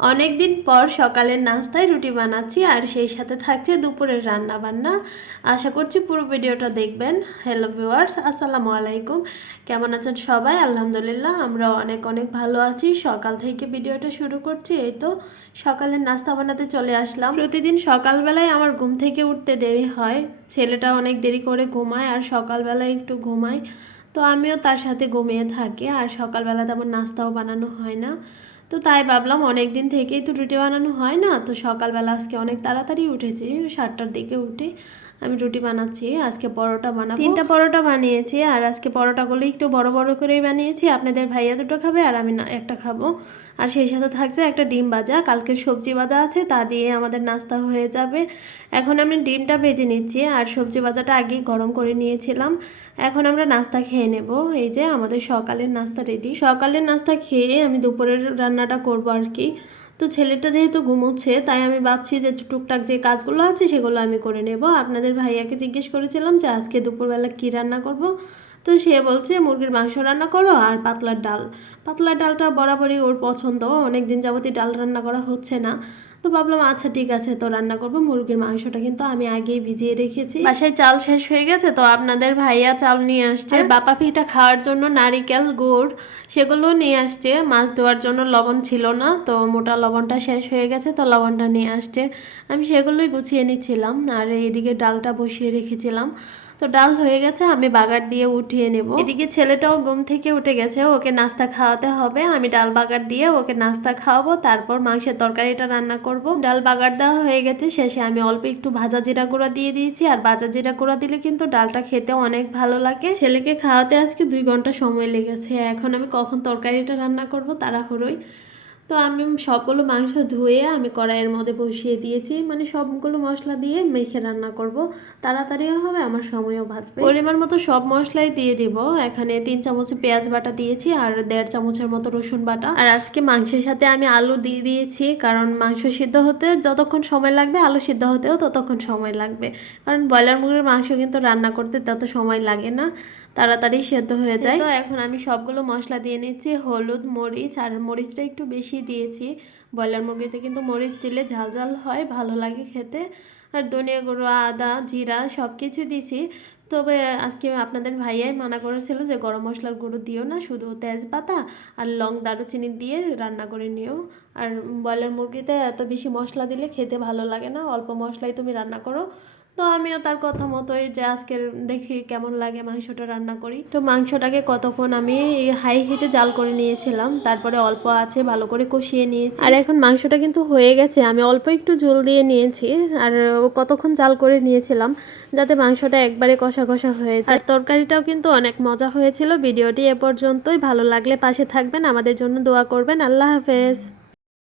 অনেক দিন পর সকালের নাস্তায় রুটি বানাচ্ছি আর সেই সাথে থাকছে দুপুরের রান্না বান্না। আশা করছি পুরো ভিডিওটা দেখবেন। হ্যালো ভিউয়ার্স, আসসালামু আলাইকুম। কেমন আছেন সবাই? আলহামদুলিল্লাহ আমরা অনেক অনেক ভালো আছি। সকাল থেকে ভিডিওটা শুরু করছি। এই তো সকালের নাস্তা বানাতে চলে আসলাম। প্রতিদিন সকালবেলায় আমার ঘুম থেকে উঠতে দেরি হয়, ছেলেটা অনেক দেরি করে ঘুমায় আর সকালবেলায় একটু ঘুমায়, তো আমিও তার সাথে ঘুমিয়ে থাকি আর সকালবেলা তেমন নাস্তাও বানানো হয় না। তো তাই ভাবলাম অনেক দিন থেকেই তো রুটি বানানো হয় না, তো সকালবেলা আজকে অনেক তাড়াতাড়ি উঠেছি, 7টার দিকে উঠে আমি রুটি বানাচ্ছি। আজকে পরোটা বানাবো, 3টা পরোটা বানিয়েছি আর আজকে পরোটাগুলো একটু বড় বড় করেই বানিয়েছি। আপনাদের ভাইয়া দুটো খাবে আর আমি একটা খাবো। আর সেই সাথে থাকছে একটা ডিম ভাজা, কালকের সবজি ভাজা আছে, তা দিয়ে আমাদের নাস্তা হয়ে যাবে। এখন আমি ডিমটা ভেজে নিচ্ছি আর সবজি ভাজাটা আগেই গরম করে নিয়েছিলাম। এখন আমরা নাস্তা খেয়ে নেব। এই যে আমাদের সকালের নাস্তা রেডি। সকালের নাস্তা খেয়ে আমি দুপুরের রান্নাটা করব আর কি। তো ছেলেটা যেহেতু ঘুমোচ্ছে তাই আমি ভাবছি যে টুকটাক যে কাজগুলো আছে সেগুলো আমি করে নেব। আপনাদের ভাইয়াকে জিজ্ঞেস করেছিলাম যে আজকে দুপুরবেলা কি রান্না করব, তো সে বলছে মুরগির মাংস রান্না করো আর পাতলার ডাল। পাতলার ডালটা বরাবরই ওর পছন্দ, অনেক দিন যাবতই ডাল রান্না করা হচ্ছে না। তো ভাবলাম আচ্ছা ঠিক আছে, তো রান্না করবো। মুরগির মাংসটা কিন্তু আমি আগেই ভিজিয়ে রেখেছি, বাসায় চাল শেষ হয়ে গেছে, তো আপনাদের ভাইয়া চাল নিয়ে আসছে। আর বাপা পিঠা খাওয়ার জন্য নারিকেল গুড় সেগুলো নিয়ে আসছে। মাছ ধোয়ার জন্য লবণ ছিল না, তো মোটা লবণটা শেষ হয়ে গেছে, তো লবণটা নিয়ে আসছে। আমি সেগুলোই গুছিয়ে নিচ্ছিলাম আর এইদিকে ডালটা বসিয়ে রেখেছিলাম। তো ডাল হয়ে গেছে, আমি বাগার দিয়ে উঠিয়ে নেব। এদিকে ছেলেটাও ঘুম থেকে উঠে গেছে, ওকে নাস্তা খাওয়াতে হবে। আমি ডাল বাগার দিয়ে ওকে নাস্তা খাওয়াবো, তারপর মাংসের তরকারিটা রান্না করব। ডাল বাগার দেওয়া হয়ে গেছে, শেষে আমি অল্প একটু ভাজা জিরা গুঁড়া দিয়ে দিয়েছি। আর ভাজা জিরা গুঁড়া দিলে কিন্তু ডালটা খেতে অনেক ভালো লাগে। ছেলেকে খাওয়াতে আজকে 2 ঘন্টা সময় লেগেছে। এখন আমি কখন তরকারিটা রান্না করব তাড়াহুড়োই। তো আমি সবগুলো মাংস ধুয়ে আমি কড়াইয়ের মধ্যে বসিয়ে দিয়েছি, মানে সবগুলো মশলা দিয়ে মেখে রান্না করব। তাড়াতাড়িও হবে, আমার সময়ও বাঁচবে। পরিমাণ মতো সব মশলাই দিয়ে দিব। এখানে 3 চামচ পেঁয়াজ বাটা দিয়েছি আর 1.5 চামচের মতো রসুন বাটা। আর আজকে মাংসের সাথে আমি আলু দিয়ে দিয়েছি, কারণ মাংস সিদ্ধ হতে যতক্ষণ সময় লাগবে আলু সিদ্ধ হতেও ততক্ষণ সময় লাগবে। কারণ ব্রয়লার মুরগির মাংস কিন্তু রান্না করতে তত সময় লাগে না, তাড়াতাড়ি সেদ্ধ হয়ে যায়। তো এখন আমি সবগুলো মশলা দিয়ে নিচ্ছি, হলুদ, মরিচ, আর মরিচটা একটু বেশি দিয়েছি। ব্রয়লার মুরগিতে কিন্তু মরিচ দিলে ঝাল ঝাল হয়, ভালো লাগে খেতে। আর ধনিয়া গুঁড়ো, আদা, জিরা সব কিছু দিয়েছি। তবে আজকে আপনাদের ভাইয়াই মানা করেছিল যে গরম মশলার গুঁড়ো দিও না, শুধু তেজপাতা আর লং, দারুচিনি দিয়ে রান্না করে নিও। আর ব্রয়লার মুরগিতে এত বেশি মশলা দিলে খেতে ভালো লাগে না, অল্প মশলাই তুমি রান্না করো। তো আমিও তার কথা মতোই যে আজকের দেখি কেমন লাগে মাংসটা রান্না করি। তো মাংসটাকে কতক্ষণ আমি হাই হিটে জাল করে নিয়েছিলাম, তারপরে অল্প আছে ভালো করে কষিয়ে নিয়েছি। আর এখন মাংসটা কিন্তু হয়ে গেছে, আমি অল্প একটু ঝোল দিয়ে নিয়েছি। আর কতক্ষণ জাল করে নিয়েছিলাম যাতে মাংসটা একবারে কষা কষা হয়ে যায়। আর তরকারিটাও কিন্তু অনেক মজা হয়েছিল। ভিডিওটি এ পর্যন্তই, ভালো লাগলে পাশে থাকবেন, আমাদের জন্য দোয়া করবেন। আল্লাহ হাফেজ।